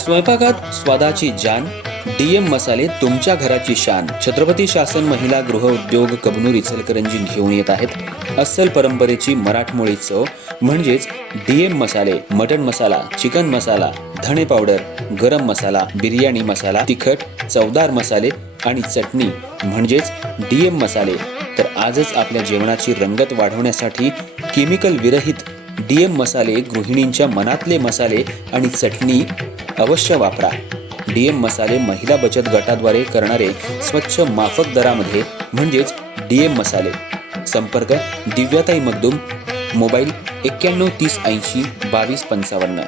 स्वयंपाकात स्वादाची जान, डीएम मसाले तुमच्या घराची शान. छत्रपती शासन महिला गृह उद्योग कबनूर इचलकरंजी घेऊन येत आहेत अस्सल परंपरेची मराठमोळी चव म्हणजेच डीएम मसाले. मटन मसाला, चिकन मसाला, धणे पावडर, गरम मसाला, बिर्याणी मसाला, तिखट चवदार मसाले आणि चटणी म्हणजेच डीएम मसाले. तर आजच आपल्या जेवणाची रंगत वाढवण्यासाठी केमिकल विरहित डीएम मसाले, गृहिणींच्या मनातले मसाले आणि चटणी अवश्य वापरा. डीएम मसाले महिला बचत गटाद्वारे करणारे स्वच्छ माफक दरामध्ये म्हणजेच डीएम मसाले. संपर्क दिव्याताई मगदूम, मोबाईल 91 30 80 22 55.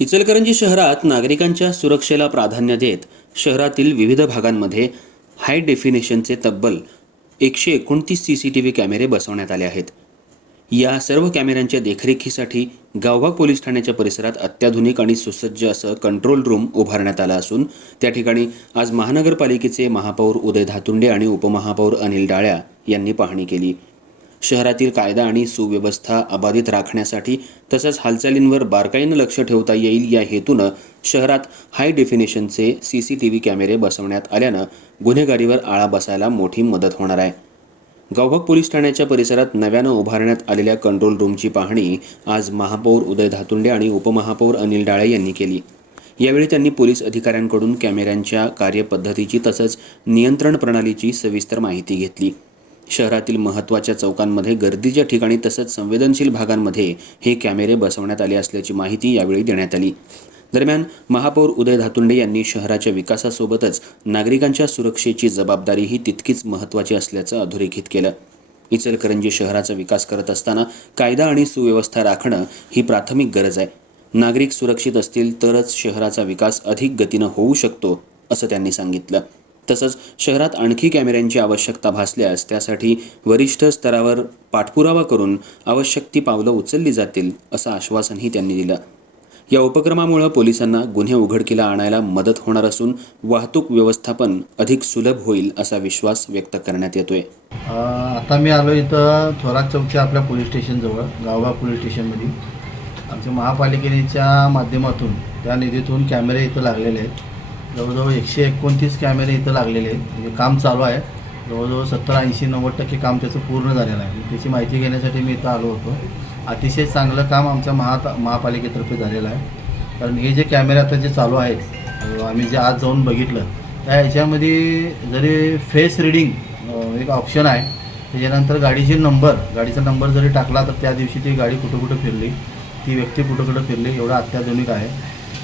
इचलकरंजी शहरात नागरिकांच्या सुरक्षेला प्राधान्य देत शहरातील विविध भागांमध्ये हाय डेफिनेशनचे तब्बल 129 CCTV कॅमेरे बसवण्यात आले आहेत. या सर्व कॅमेऱ्यांच्या देखरेखीसाठी गावभाग पोलीस ठाण्याच्या परिसरात अत्याधुनिक आणि सुसज्ज असं कंट्रोल रूम उभारण्यात आलं असून त्या ठिकाणी आज महानगरपालिकेचे महापौर उदय धातुंडे आणि उपमहापौर अनिल डाळ्या यांनी पाहणी केली. शहरातील कायदा आणि सुव्यवस्था अबाधित राखण्यासाठी तसंच हालचालींवर बारकाईनं लक्ष ठेवता येईल या हेतूनं शहरात हाय डेफिनेशनचे CCTV कॅमेरे बसवण्यात आल्यानं गुन्हेगारीवर आळा बसायला मोठी मदत होणार आहे. गावभाग पोलीस ठाण्याच्या परिसरात नव्यानं उभारण्यात आलेल्या कंट्रोल रूमची पाहणी आज महापौर उदय धातुंडे आणि उपमहापौर अनिल डाळे यांनी केली. यावेळी त्यांनी पोलीस अधिकाऱ्यांकडून कॅमेऱ्यांच्या कार्यपद्धतीची तसंच नियंत्रण प्रणालीची सविस्तर माहिती घेतली. शहरातील महत्त्वाच्या चौकांमध्ये, गर्दीच्या ठिकाणी तसंच संवेदनशील भागांमध्ये हे कॅमेरे बसवण्यात आले असल्याची माहिती यावेळी देण्यात आली. दरम्यान महापौर उदय धातुंडे यांनी शहराच्या विकासासोबतच नागरिकांच्या सुरक्षेची जबाबदारीही तितकीच महत्त्वाची असल्याचं अधोरेखित केलं. इचलकरंजी शहराचा विकास करत असताना कायदा आणि सुव्यवस्था राखणं ही प्राथमिक गरज आहे. नागरिक सुरक्षित असतील तरच शहराचा विकास अधिक गतीनं होऊ शकतो असं त्यांनी सांगितलं. तसंच शहरात आणखी कॅमेऱ्यांची आवश्यकता भासल्यास त्यासाठी वरिष्ठ स्तरावर पाठपुरावा करून आवश्यक ती पावलं उचलली जातील असं आश्वासनही त्यांनी दिलं. या उपक्रमामुळे पोलिसांना गुन्हे उघडकीला आणायला मदत होणार असून वाहतूक व्यवस्थापन अधिक सुलभ होईल असा विश्वास व्यक्त करण्यात येतोय. आता मी आलो इथं थोरात चौकच्या आपल्या पोलीस स्टेशनजवळ, गावभाग पोलीस स्टेशनमध्ये. आमच्या महापालिकेच्या माध्यमातून त्या निधीतून कॅमेरे इथं लागलेले आहेत. जवळजवळ 129 कॅमेरे इथं लागलेले आहेत. म्हणजे काम चालू आहे. जवळजवळ 70-80-90% काम त्याचं पूर्ण झालेलं आहे. त्याची माहिती घेण्यासाठी मी इथं आलो होतो. अतिशय चांगलं काम आमच्या महापालिकेतर्फे झालेलं आहे. कारण हे जे कॅमेरे आता जे चालू आहेत, आम्ही जे आज जाऊन बघितलं त्या ह्याच्यामध्ये जरी फेस रिडिंग एक ऑप्शन आहे. त्याच्यानंतर गाडीचा नंबर जरी टाकला तर त्या दिवशी ती गाडी कुठं फिरली, ती व्यक्ती कुठं फिरली, एवढं अत्याधुनिक आहे.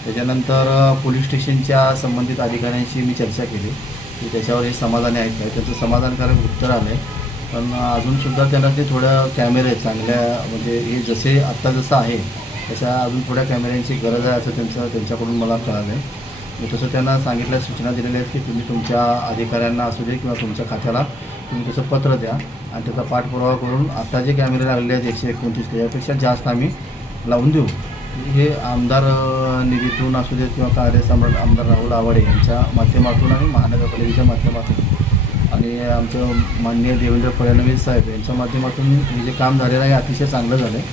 त्याच्यानंतर पोलीस स्टेशनच्या संबंधित अधिकाऱ्यांशी मी चर्चा केली की त्याच्यावर हे समाधानी आहेत काय. त्यांचं समाधानकारक उत्तर आलं आहे. पण अजूनसुद्धा त्यांना ते थोडं कॅमेरे चांगल्या म्हणजे हे जसे आत्ता जसं आहे तशा अजून थोड्या कॅमेऱ्यांची गरज आहे असं त्यांच्याकडून मला कळालं आहे. मी तसं त्यांना सांगितल्या सूचना दिलेल्या आहेत की तुम्ही तुमच्या अधिकाऱ्यांना असू दे किंवा तुमच्या खात्याला तुम्ही तसं पत्र द्या आणि त्याचा पाठपुरावा करून आता जे कॅमेरे लागले आहेत 129 त्याच्यापेक्षा जास्त आम्ही लावून देऊ. हे आमदार निधीतून असू देत किंवा कार्यसम्राट आमदार राहुल आवाडे यांच्या माध्यमातून आणि महानगरपालिकेच्या माध्यमातून आणि आमचं माननीय देवेंद्र फडणवीस साहेब यांच्या माध्यमातून हे जे काम झालेलं आहे अतिशय चांगलं झालं आहे.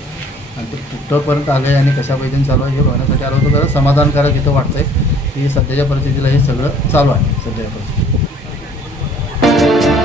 आणि ते कुठंपर्यंत आलं आहे आणि कशा पद्धतीने चालू आहे हे बघण्यासाठी आलो होतो. जरा समाधानकारक इथं वाटतं आहे की सध्याच्या परिस्थितीला हे सगळं चालू आहे सध्याच्या परिस्थितीत.